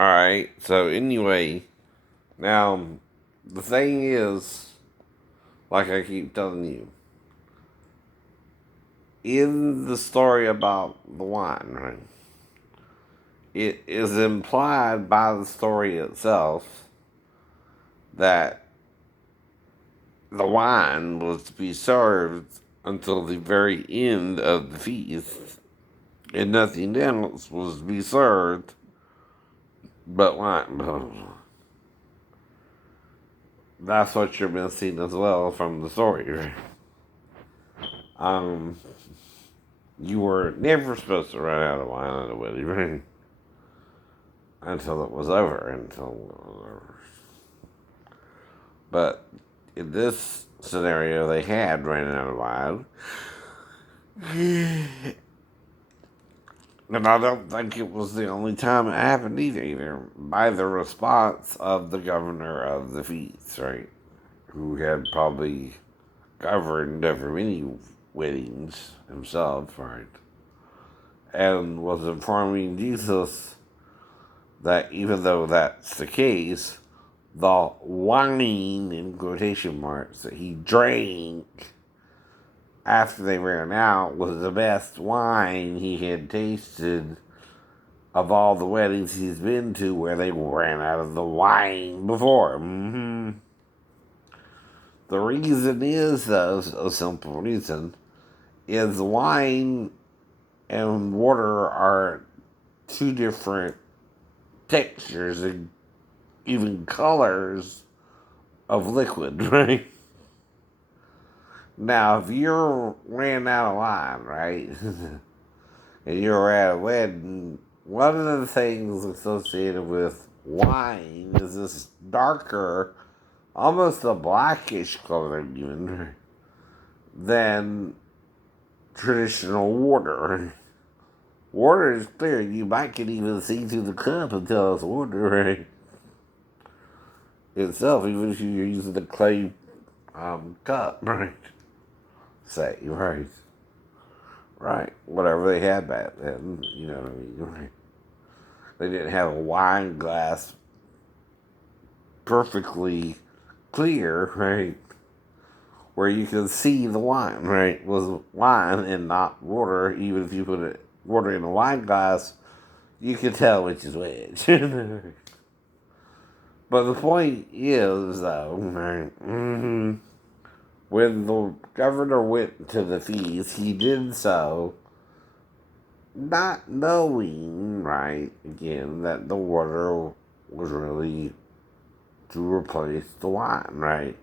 Alright, so anyway, now the thing is, like I keep telling you, in the story about the wine, right? It is implied by the story itself that the wine was to be served until the very end of the feast, and nothing else was to be served but wine. That's what you're missing as well from the story, right? Um, you were never supposed to run out of wine at a wedding, right? Until it was over. But in this scenario, they had ran out of wine. And I don't think it was the only time it happened either, by the response of the governor of the feast, right? Who had probably governed over many weddings himself, right? And was informing Jesus that even though that's the case, the wine, in quotation marks, that he drank after they ran out was the best wine he had tasted of all the weddings he's been to where they ran out of the wine before. The reason is, though, a simple reason, is wine and water are two different textures and even colors of liquid, right? Now, if you ran out of wine, right, and you were at a wedding, one of the things associated with wine is this darker, almost a blackish color even, than traditional water. Water is clear. You might can even see through the cup and tell it's water, right? Itself, even if you're using the clay cup, right? Say, right? Right. Whatever they had back then, you know what I mean? Right. They didn't have a wine glass perfectly clear, right? Where you could see the wine, right? Was wine and not water. Even if you put water in a wine glass, you could tell which is which. But the point is, though, right? When the governor went to the feast, he did so not knowing, right, again, that the water was really to replace the wine, right?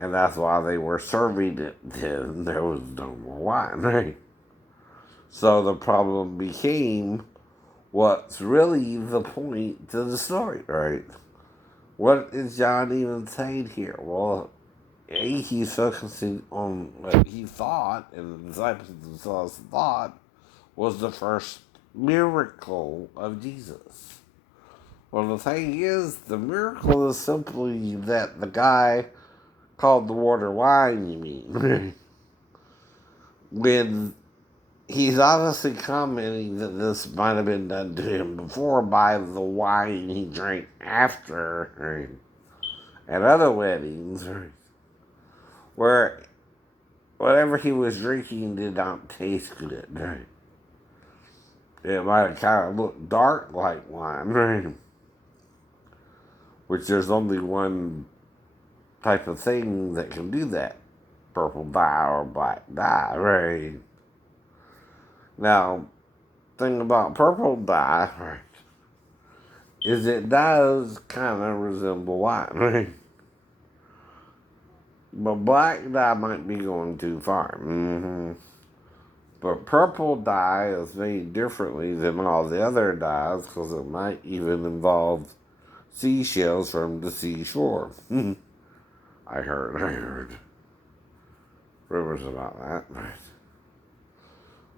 And that's why they were serving it then. There was no more wine, right? So the problem became what's really the point to the story, right? What is John even saying here? Well, A, he's focusing on what he thought, and the disciples themselves thought, was the first miracle of Jesus. Well, the thing is, the miracle is simply that the guy called the water wine, you mean? When he's obviously commenting that this might have been done to him before by the wine he drank after, right? At other weddings, right? Where whatever he was drinking did not taste good, right? It might have kind of looked dark like wine, right? Which there's only one type of thing that can do that, purple dye or black dye, right? Now, thing about purple dye, right, is it does kind of resemble white, right? But black dye might be going too far. But purple dye is made differently than all the other dyes because it might even involve seashells from the seashore. I heard rumors about that.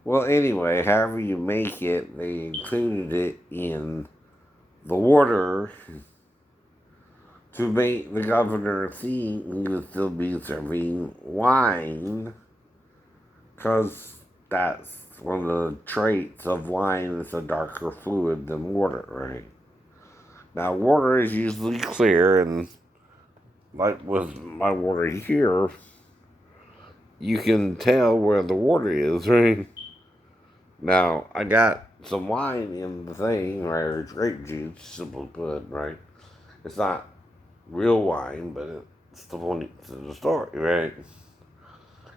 Well, anyway, however you make it, they included it in the water to make the governor think he would still be serving wine, because that's one of the traits of wine is a darker fluid than water, right? Now, water is usually clear, and like with my water here, you can tell where the water is, right? Now, I got some wine in the thing, right, or grape juice, simply put, right? It's not real wine, but it's the point to the story, right?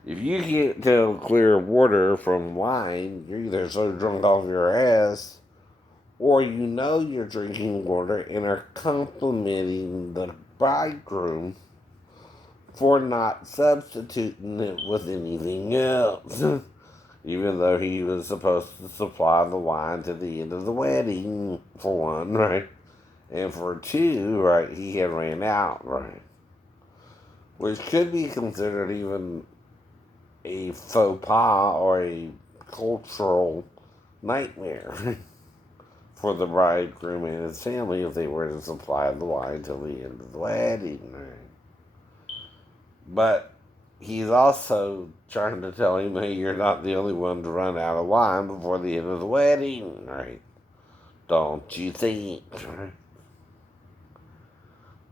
If you can't tell clear water from wine, you're either so drunk off your ass, or you know you're drinking water and are complimenting the bridegroom for not substituting it with anything else. Even though he was supposed to supply the wine to the end of the wedding, for one, right? And for two, right, he had ran out, right? Which could be considered even a faux pas or a cultural nightmare for the bridegroom and his family if they were to supply the wine till the end of the wedding, right? But he's also trying to tell him, hey, you're not the only one to run out of wine before the end of the wedding, right? Don't you think, right?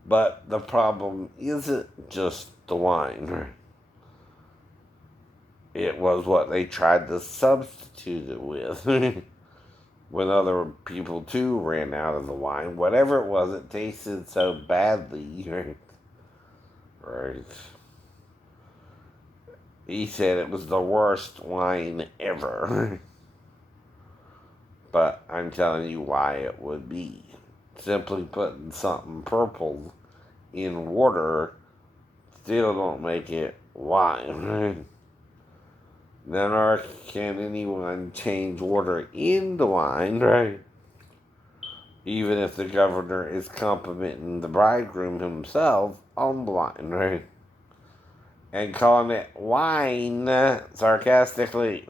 But the problem isn't just the wine, right? It was what they tried to substitute it with. When other people too ran out of the wine, whatever it was, it tasted so badly, right? Right. He said it was the worst wine ever. But I'm telling you why it would be. Simply putting something purple in water still don't make it wine. Nor can anyone change water into wine, right? Even if the governor is complimenting the bridegroom himself on the wine, right? And calling it wine sarcastically.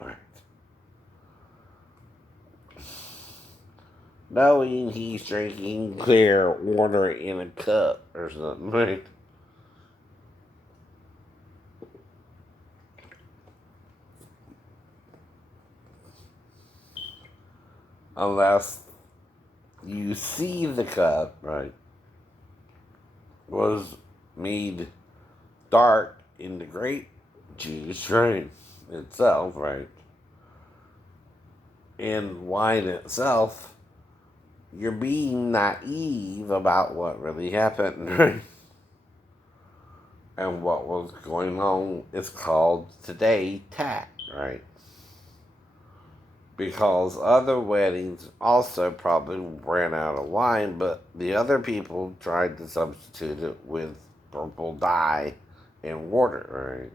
Knowing he's drinking clear water in a cup or something, right? Unless you see the cup, right, was made dark in the grape juice, right, itself, right, and wine itself, you're being naive about what really happened, right? And what was going on is called today tact, right? Because other weddings also probably ran out of wine, but the other people tried to substitute it with purple dye and water, right?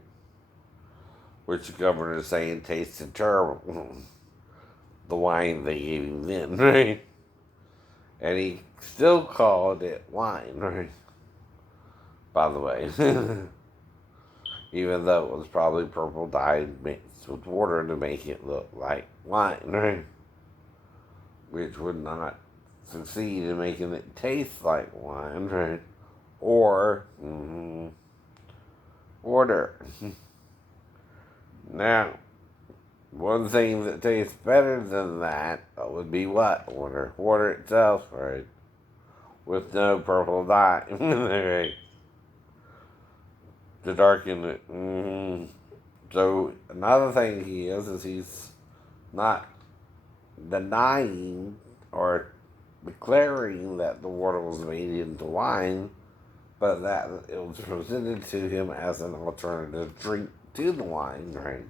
Which the governor is saying tasted terrible. The wine they gave him then, right? And he still called it wine, right? By the way. Even though it was probably purple dye mixed with water to make it look like wine, right? Which would not succeed in making it taste like wine, right? Or water. Now, one thing that tastes better than that would be what? Water. Water itself, right? With no purple dye, right? To darken it. So another thing he is he's not denying or declaring that the water was made into wine, but that it was presented to him as an alternative drink to the wine, right?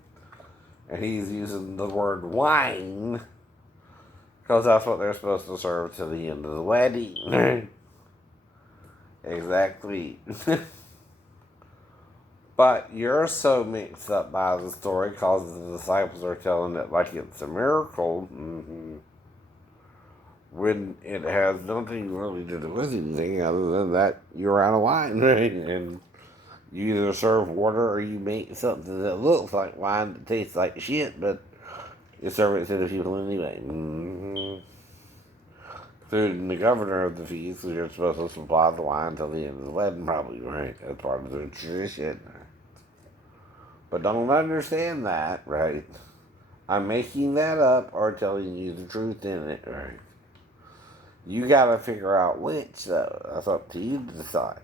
And he's using the word wine because that's what they're supposed to serve to the end of the wedding. Exactly. But you're so mixed up by the story because the disciples are telling it like it's a miracle, when it has nothing really to do with anything other than that you're out of wine, right? And you either serve water or you make something that looks like wine that tastes like shit, but you serve it to the people anyway. Including the governor of the feast, who you're supposed to supply the wine till the end of the wedding, probably, right? As part of the tradition. But don't understand that, right, I'm making that up or telling you the truth in it, right? You gotta figure out which, though. That's up to you to decide.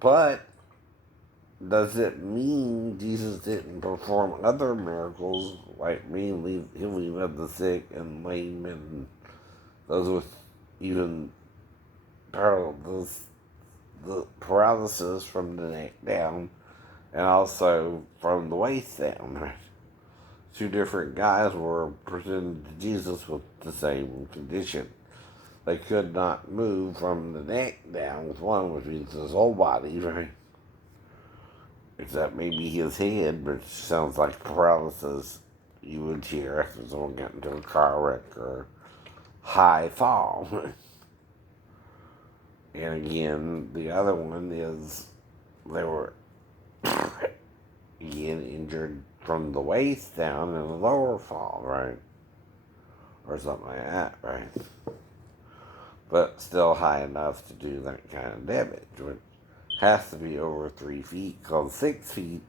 But does it mean Jesus didn't perform other miracles, like mainly healing of the sick and lame and those with even the paralysis from the neck down and also from the waist down? Two different guys were presented to Jesus with the same condition. They could not move from the neck down with one, which means his whole body, right? Except maybe his head, which sounds like paralysis you would hear after someone got into a car wreck or high fall. And again, the other one is they were again injured from the waist down in a lower fall, right? Or something like that, right? But still high enough to do that kind of damage, which has to be over 3 feet, because 6 feet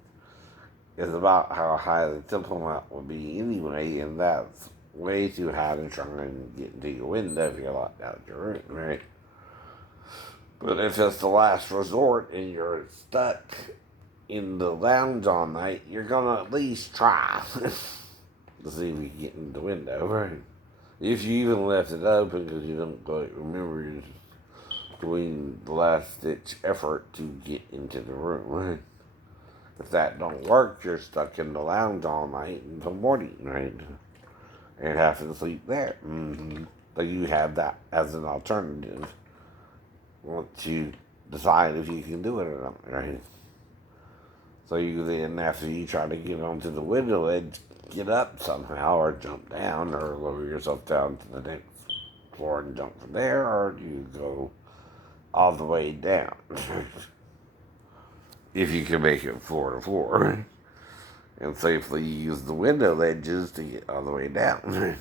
is about how high the Temple Mount would be anyway, and that's way too high to try and get into your window if you're locked out of your room, right? But if it's the last resort and you're stuck in the lounge all night, you're gonna at least try to see if you can get in the window, right? If you even left it open because you don't quite remember you're doing the last ditch effort to get into the room, right? If that don't work, you're stuck in the lounge all night until morning, right? And have to sleep there. But you have that as an alternative once you decide if you can do it or not, right? So you then, after you try to get onto the window ledge, get up somehow, or jump down, or lower yourself down to the next floor and jump from there, or you go all the way down. If you can make it floor to floor. And safely use the window ledges to get all the way down.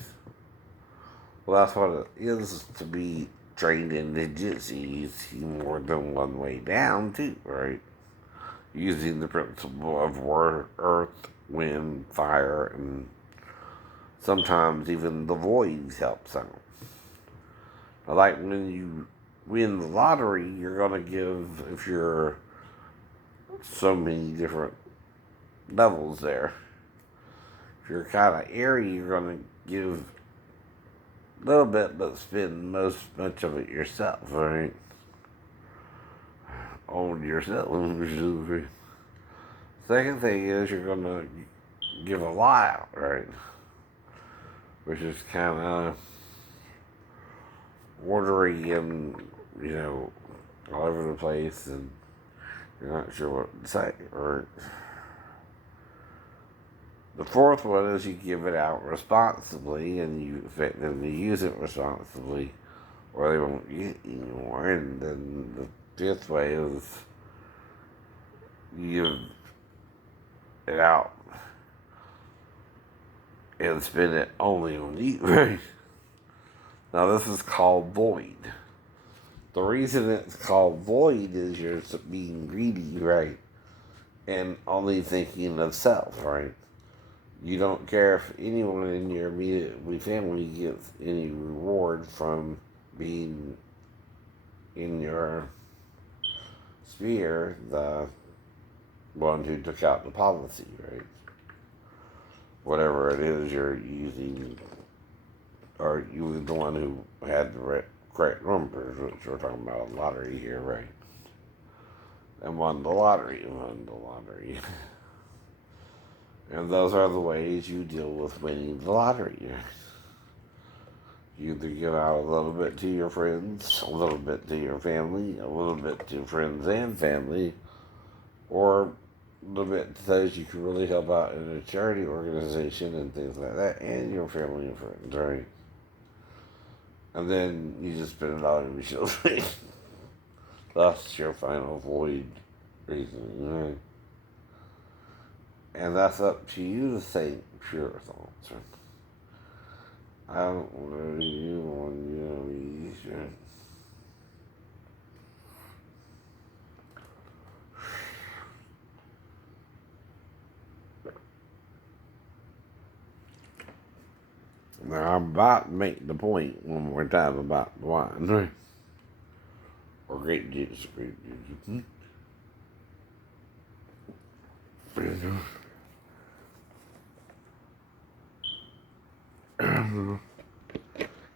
Well, that's what it is to be trained in ninjutsu. You see more than one way down, too, right? Using the principle of earth, wind, fire, and sometimes even the voids help some. Like when you win the lottery, you're going to give, if you're so many different levels there, if you're kind of airy, you're going to give a little bit, but spend much of it yourself, right? On yourself. Second thing is you're going to give a lot out, right? Which is kind of ornery and, all over the place, and you're not sure what to say, right? The fourth one is you give it out responsibly and you effectively use it responsibly, or they won't get you anymore. And then the fifth way is you give it out and spend it only on you, right? Now this is called void. The reason it's called void is you're being greedy, right? And only thinking of self, right? You don't care if anyone in your immediate family gets any reward from being in your sphere, the one who took out the policy, right? Whatever it is you're using, or you were the one who had the correct numbers, which we're talking about a lottery here, right? And won the lottery. And those are the ways you deal with winning the lottery. You either give out a little bit to your friends, a little bit to your family, a little bit to friends and family, or a little bit to those you can really help out in a charity organization and things like that, and your family and friends, right? And then you just spend it all on your children. That's your final void reasoning, right? And that's up to you to say pure thoughts. Right? I don't know you on your Now, I'm about to make the point one more time about the wine, right? Or grape juice,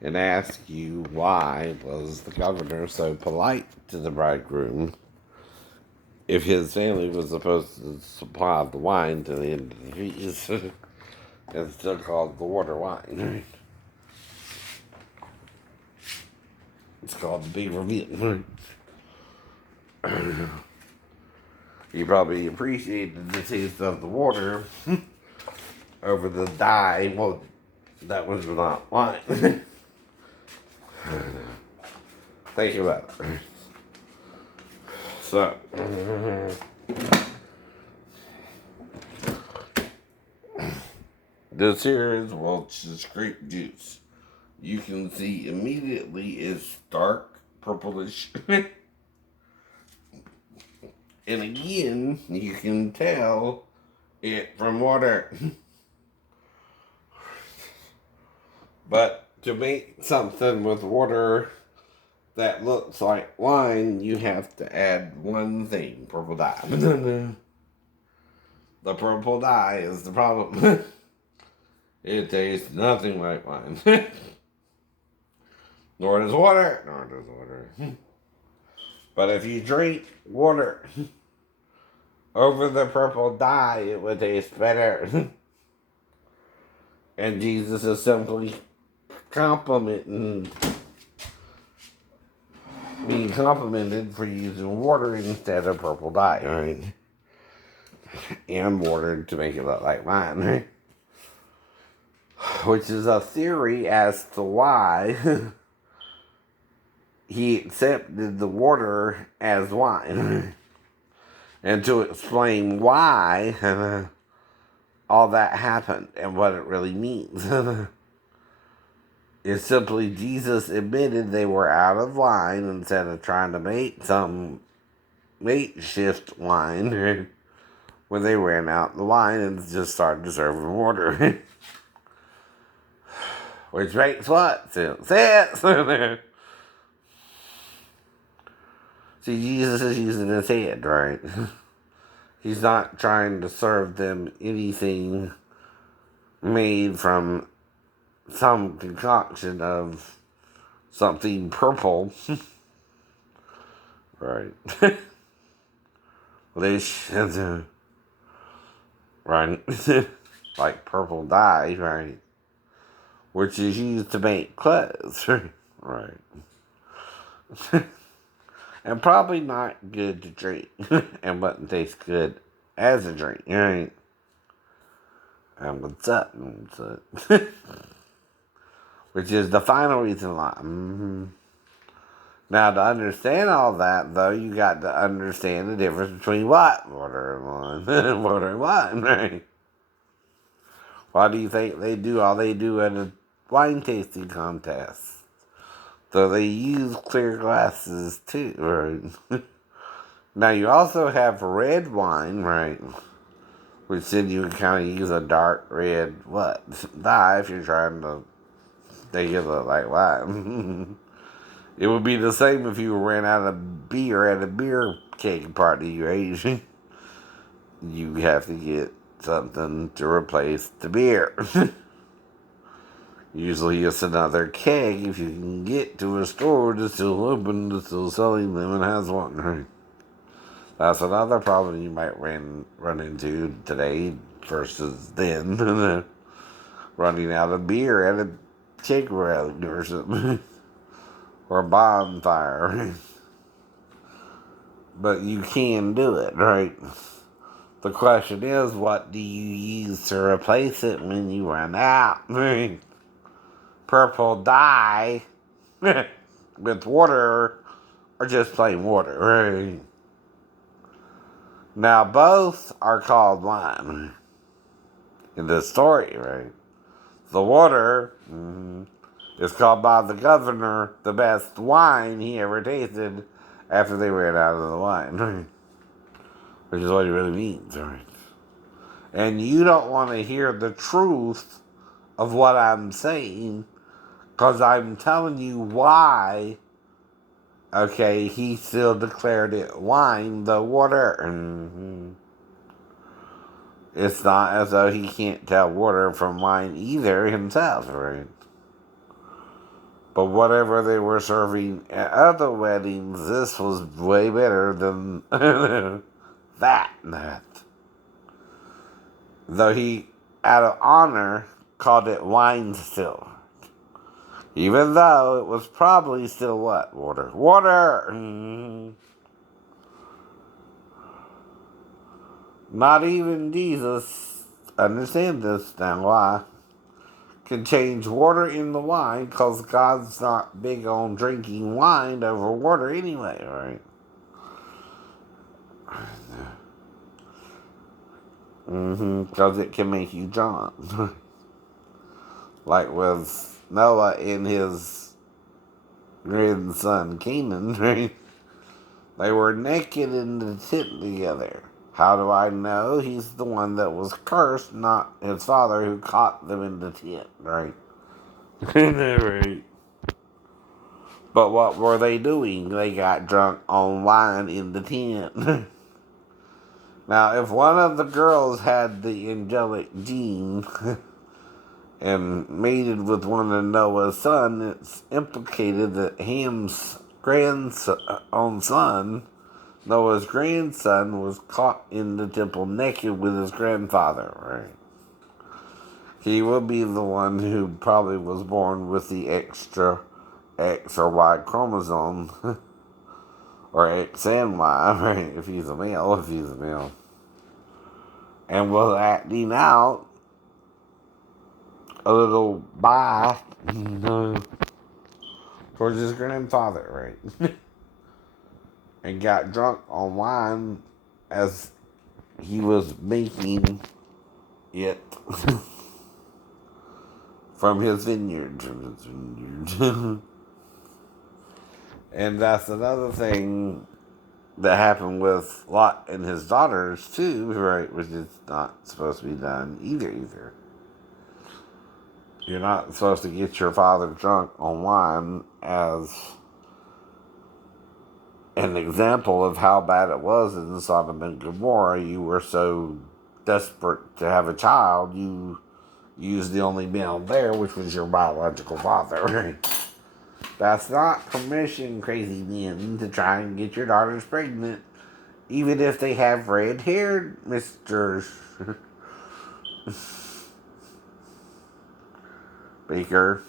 and ask you why was the governor so polite to the bridegroom if his family was supposed to supply the wine to the end of the feast and still called the water wine. It's called the beaver meal. He probably appreciated the taste of the water over the dye. Well, that was not wine. Think about it. So, this here is Welch's grape juice. You can see immediately it's dark purplish. And again, you can tell it from water. But to make something with water that looks like wine, you have to add one thing, purple dye. The purple dye is the problem. It tastes nothing like wine. Nor does water. But if you drink water over the purple dye, it would taste better. And Jesus is simply being complimented for using water instead of purple dye, right? And water to make it look like wine, right? Which is a theory as to why he accepted the water as wine. And to explain why all that happened and what it really means. It's simply Jesus admitted they were out of wine instead of trying to make some makeshift wine when they ran out the wine and just started serving water. Which makes what sense? See, Jesus is using his head, right? He's not trying to serve them anything made from some concoction of something purple. Right. Right. Like purple dye, right? Which is used to make clothes. Right. And probably not good to drink. And wouldn't taste good as a drink, right? And what's up? Which is the final reason why. Now, to understand all that, though, you got to understand the difference between what? Water and wine. Water and wine, right? Why do you think they do all they do at a wine tasting contest? So they use clear glasses, too, right? Now, you also have red wine, right? Which then you can kind of use a dark red, dye if you're trying to make it look like wine. It would be the same if you ran out of beer at a beer keg party, right? You have to get something to replace the beer. Usually it's another keg if you can get to a store that's still open, that's still selling them and has one, right? That's another problem you might run into today versus then. Running out of beer at a keg rally or something. Or a bonfire. But you can do it, right? The question is, what do you use to replace it when you run out? Purple dye with water or just plain water, right? Now, both are called wine in this story, right? The water is called by the governor the best wine he ever tasted after they ran out of the wine. Which is what he really means, right? And you don't want to hear the truth of what I'm saying, because I'm telling you why. Okay, he still declared it wine, the water. It's not as though he can't tell water from wine either himself, right? But whatever they were serving at other weddings, this was way better than that. Though he, out of honor, called it wine still. Even though it was probably still what? Water. Water! Not even Jesus, understand this now, why? Can change water into wine because God's not big on drinking wine over water anyway, right? Because it can make you drunk. Like with Noah and his grandson Canaan, right? They were naked in the tent together. How do I know? He's the one that was cursed, not his father who caught them in the tent, right? Right. But what were they doing? They got drunk on wine in the tent. Now, if one of the girls had the angelic gene and mated with one of Noah's sons, it's implicated that Ham's own son, Noah's grandson, was caught in the temple naked with his grandfather, right? He would be the one who probably was born with the extra X or Y chromosome, or X and Y, right? If he's a male. And was acting out a little biased towards his grandfather, right? And got drunk on wine as he was making it from his vineyard. And that's another thing that happened with Lot and his daughters too, right? Which is not supposed to be done either. You're not supposed to get your father drunk on wine as an example of how bad it was in Sodom and Gomorrah. You were so desperate to have a child, you used the only male there, which was your biological father. That's not permission, crazy men, to try and get your daughters pregnant, even if they have red hair, Mr. Baker.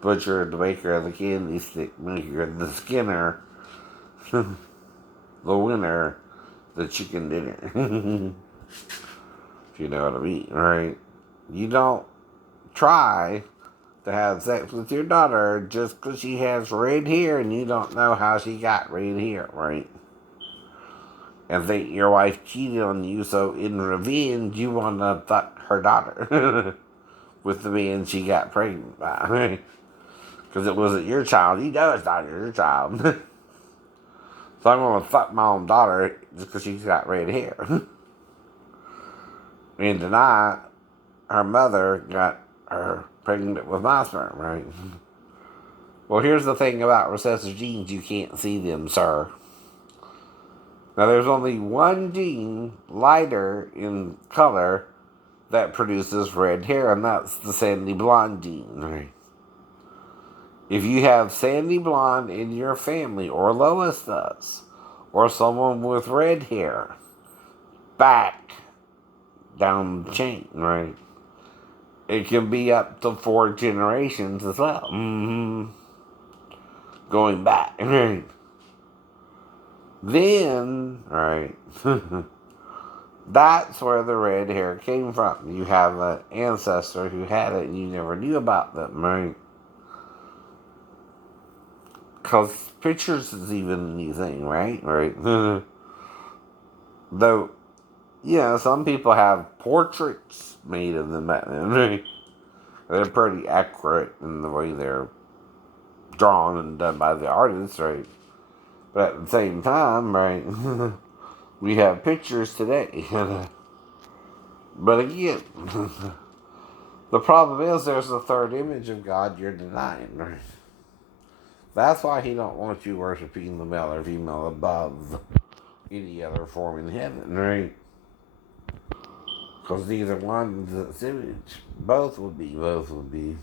Butcher, the baker of the candy stick maker, the skinner, the winner, the chicken dinner. If you know what I mean, right? You don't try to have sex with your daughter just because she has red hair and you don't know how she got red hair, right? And think your wife cheated on you, so in revenge, you want to fuck her daughter with the man she got pregnant by, right? Because it wasn't your child. You know it's not your child. So I'm going to fuck my own daughter just because she's got red hair. And deny her mother got her pregnant with my sperm, right? Well, here's the thing about recessive genes. You can't see them, sir. Now, there's only one gene lighter in color that produces red hair, and that's the sandy blonde gene, right? If you have sandy blonde in your family, or Lois does, or someone with red hair, back down the chain, right? It can be up to 4 generations as well. Going back, right? Then, right, that's where the red hair came from. You have an ancestor who had it and you never knew about them, right? Because pictures is even a new thing, right? Right. Though, some people have portraits made of them back then, right? They're pretty accurate in the way they're drawn and done by the artists, right? But at the same time, right, we have pictures today But again, the problem is there's the third image of God you're denying. Right? That's why he don't want you worshiping the male or female above any other form in heaven, right? Because neither one is its image. Both would be. Both would be.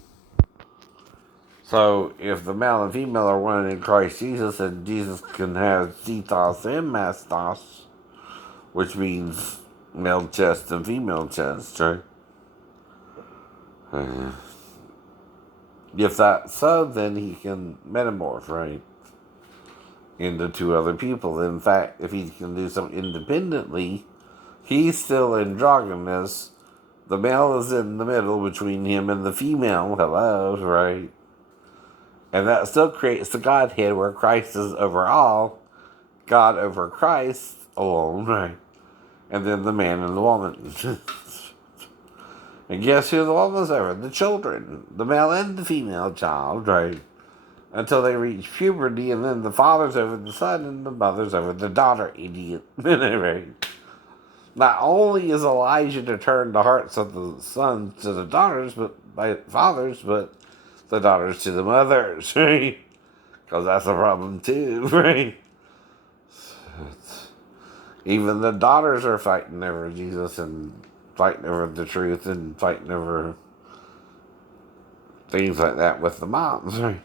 So if the male and female are one in Christ Jesus, and Jesus can have Cetos and Mastos, which means male chest and female chest, right? Uh, if that's so, then he can metamorph, right, into two other people. In fact, if he can do so independently, he's still androgynous. The male is in the middle between him and the female. Hello, right? And that still creates the Godhead where Christ is over all, God over Christ alone, right? And then the man and the woman. And guess who the woman's over? The children, the male and the female child, right? Until they reach puberty, and then the father's over the son and the mother's over the daughter, idiot. Right? Not only is Elijah to turn the hearts of the sons to the daughters, but by fathers, but the daughters to the mothers, right? Because that's a problem too, right? Even the daughters are fighting over Jesus and fighting over the truth and fighting over things like that with the moms, right?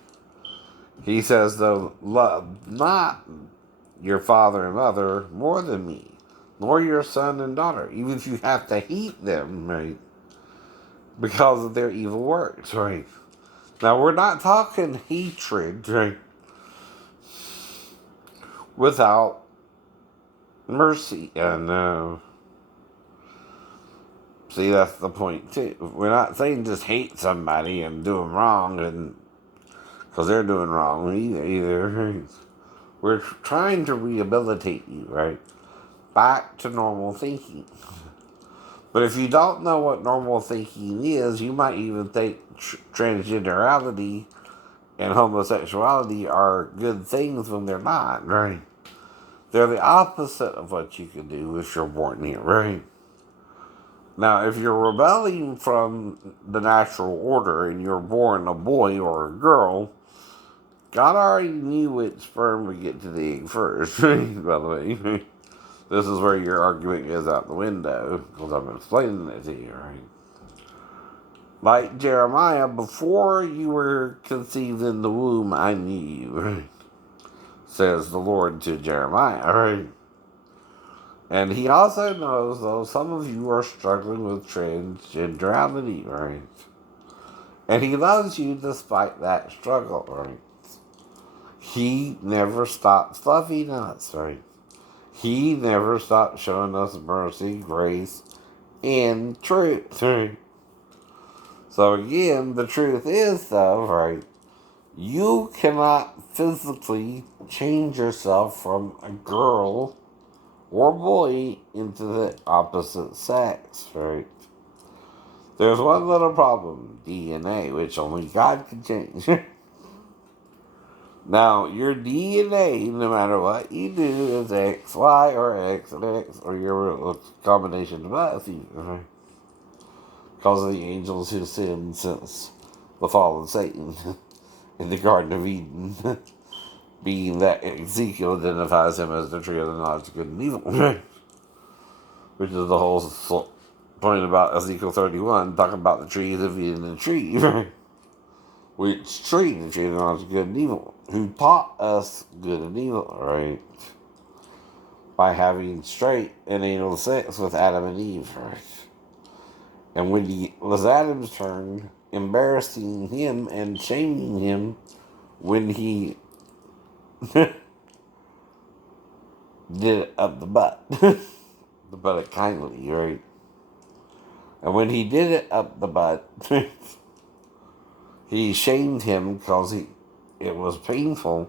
He says, though, love not your father and mother more than me, nor your son and daughter, even if you have to hate them, right? Because of their evil works, right? Now, we're not talking hatred, right? Without mercy. And see, that's the point, too. We're not saying just hate somebody and do them wrong, and because they're doing wrong either. Right? We're trying to rehabilitate you, right? Back to normal thinking. But if you don't know what normal thinking is, you might even think transgenderality and homosexuality are good things when they're not, right? They're the opposite of what you can do if you're born here, right? Now, if you're rebelling from the natural order and you're born a boy or a girl, God already knew which sperm would get to the egg first, by the way. This is where your argument goes out the window, because I'm explaining it to you, right? Like Jeremiah, before you were conceived in the womb, I knew you, right? Says the Lord to Jeremiah, right? And he also knows, though, some of you are struggling with transgenderality, right? And he loves you despite that struggle, right? He never stops loving us, right? He never stops showing us mercy, grace, and truth, right? So again, the truth is, though, right? You cannot physically change yourself from a girl or boy into the opposite sex, right? There's one little problem, DNA, which only God can change. Now, your DNA, no matter what you do, is X, Y, or X, and X, or your combination of both, right? Because of the angels who sinned since the fall of Satan in the Garden of Eden, being that Ezekiel identifies him as the tree of the knowledge of good and evil, right? Which is the whole point about Ezekiel 31, talking about the trees of Eden and the tree, right? Which tree? The tree of the knowledge of good and evil. Who taught us good and evil, right? By having straight and anal sex with Adam and Eve, right? And when it was Adam's turn, embarrassing him and shaming him when he did it up the butt. The butt kindly, right? And when he did it up the butt, he shamed him because it was painful,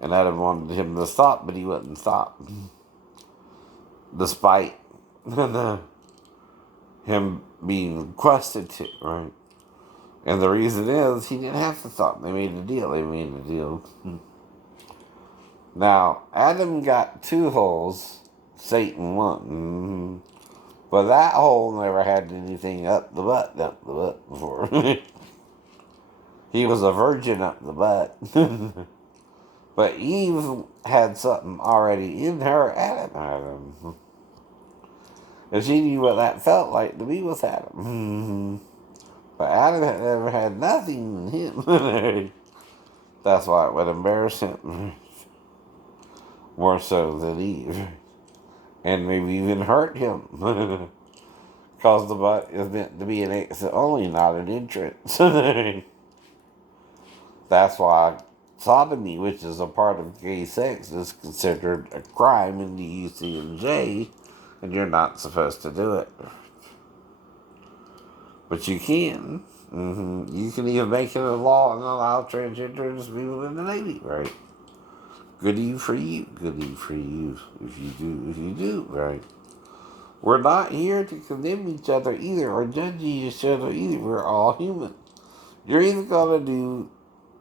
and Adam wanted him to stop, but he wouldn't stop. Despite him being requested to, right? And the reason is he didn't have to stop. They made a deal. Now, Adam got 2 holes, Satan 1. But that hole never had anything up the butt before. He was a virgin up the butt. But Eve had something already in her. Adam had him. And she knew what that felt like to be with Adam. But Adam had never had nothing in him. That's why it would embarrass him more so than Eve. And maybe even hurt him. Because the butt is meant to be an exit only, not an entrance. That's why sodomy, which is a part of gay sex, is considered a crime in the UCMJ, and you're not supposed to do it. But you can. You can even make it a law and allow transgenders to be within the Navy, right? Goody for you. Goody for you. If you do, right? We're not here to condemn each other either or judge each other either. We're all human. You're either going to do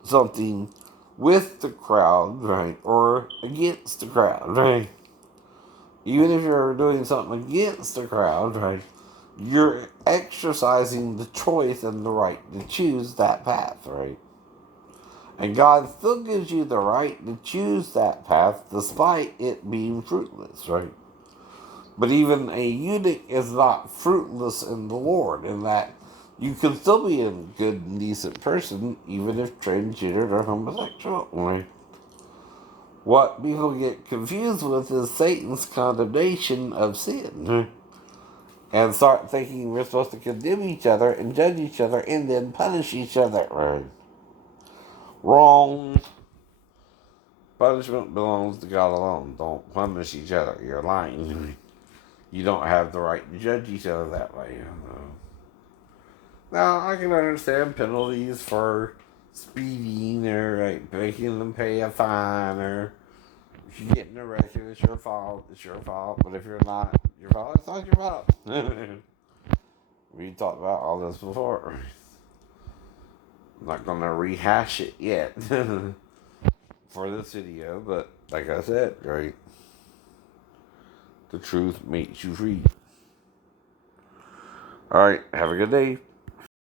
something with the crowd, right, or against the crowd, right? Even if you're doing something against the crowd, right, you're exercising the choice and the right to choose that path, right? And God still gives you the right to choose that path despite it being fruitless, right? But even a eunuch is not fruitless in the Lord, in that you can still be a good and decent person even if transgendered or homosexual, right? What people get confused with is Satan's condemnation of sin. And start thinking we're supposed to condemn each other and judge each other and then punish each other. Right? Wrong. Punishment belongs to God alone. Don't punish each other. You're lying. You don't have the right to judge each other that way. Now, I can understand penalties for speeding or like making them pay a fine, or if you get in a wreck, it's your fault. It's your fault. But if you're not your fault, it's not your fault. We talked about all this before. I'm not going to rehash it yet for this video, but like I said, right? The truth makes you free. All right, have a good day.